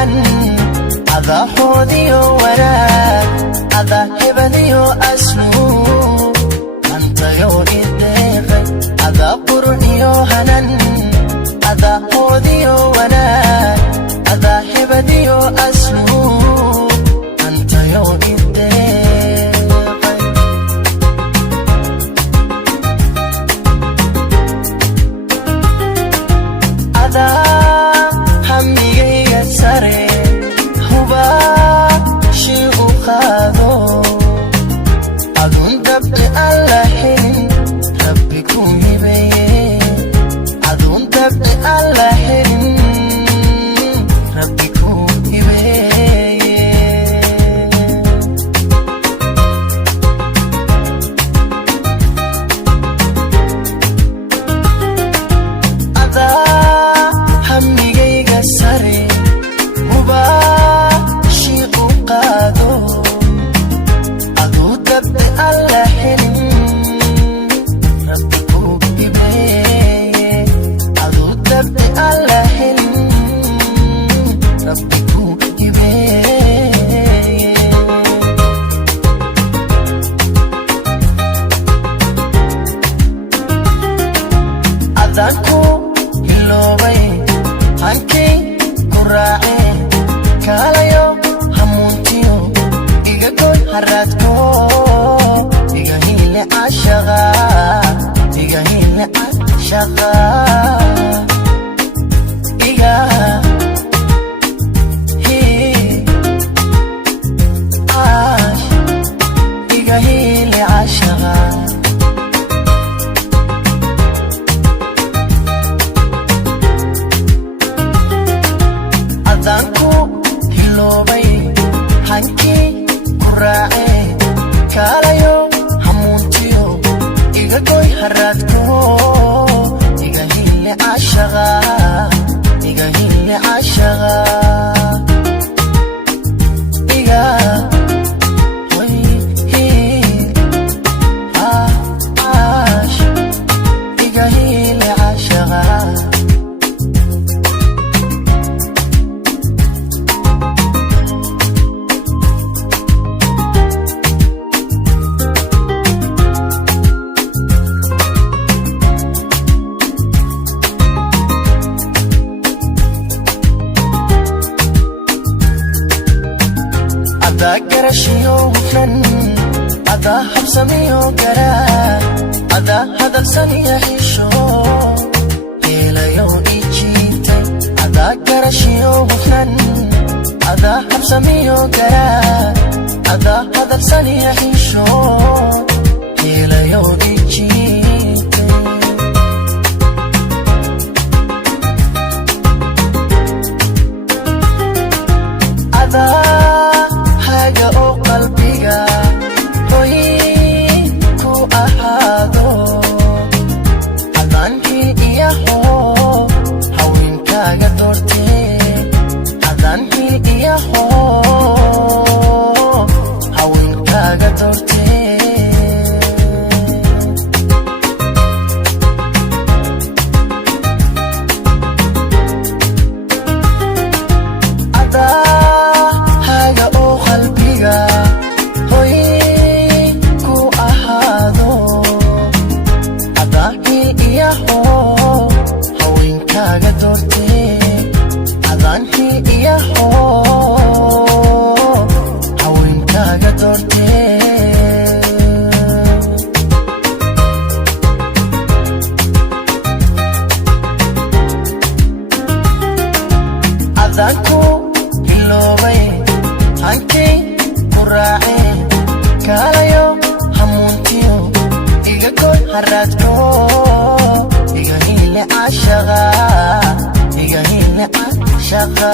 hanan ada hodiyo wanaag ada hebadiyo aslu antayo ideeqay ada qurniyo hanan ada hodiyo wanaag ada hebadiyo aslu antayo ideeqay ada hamigayga sare huba shiiqu qaado adun dabci alla helin rabbi ku hibeeye adun dabci alla helin rabbi ku hibeeye ada hamigayga sare huba shiiqu qaado adu dabci alla helin rabbi ku hibeeye adu dabci alla helin rabbi ku hibeeye adaan ku hiloobay hankii ku raacee kaalayo hamuuntiyo iga goy haraadko iga hiile cashaqa iga hiile cashaqa iga cash iga hiile cashaqa adaan ku hiloobay hankii ku raacee kaalayo hamuuntiyo iga goy haraadko iga hiile cashaqa iga hiile cashaqa iga hoy cash iga hiile cashaqa ada garashiyo hufnan ada habsamiyo garaa ada hadalsaniya xisho heelayo ijiitay ada garashiyo hufnan ada habsamiyo garaa ada hadalsaniya xisho heelayo ijiitay ada haga oo qalbiga hoy ku ahaado adaankii iyaho haweenkaaga doortee adaankii iyaho haweenkaaga doortee ada haga oo qalbiga hoy ku ahaado adaankii iyaho haweenkaaga doortee adaankii iyaho haweenkaaga doortee adaan ku hiloobay hankii ku raacee kaalayo hamuuntiyo iga goy haraadko iga hiile cashaqa iga hiile cashaqa